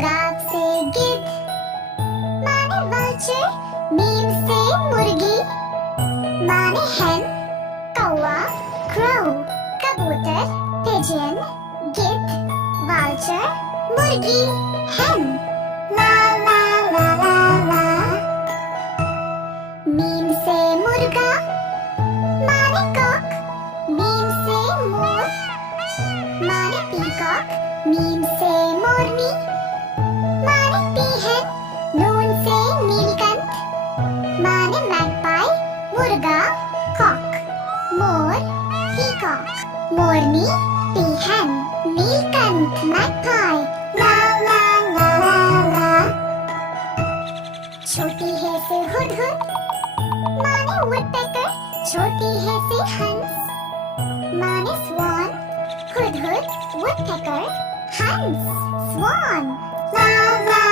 गाब से गिद्ध Mane vulture, meme से मुर्गी माने hen, कौवा crow, कबूतर pigeon, गिद्ध vulture, मुर्गी hen, ला ला ला ला ला। मीम से मुर्गा माने cock, मीम से मोर माने peacock, मीम से मोरनी माने peahen, नून से नीलकंठ माने magpie, मुर्गा cock, मोर peacock, मोरनी peahen, नीलकंठ magpie, ला ला ला ला ला। छोटी है से हुदहुद माने woodpecker, छोटी है से हंस माने swan, हुदहुद woodpecker, हंस swan, ला ला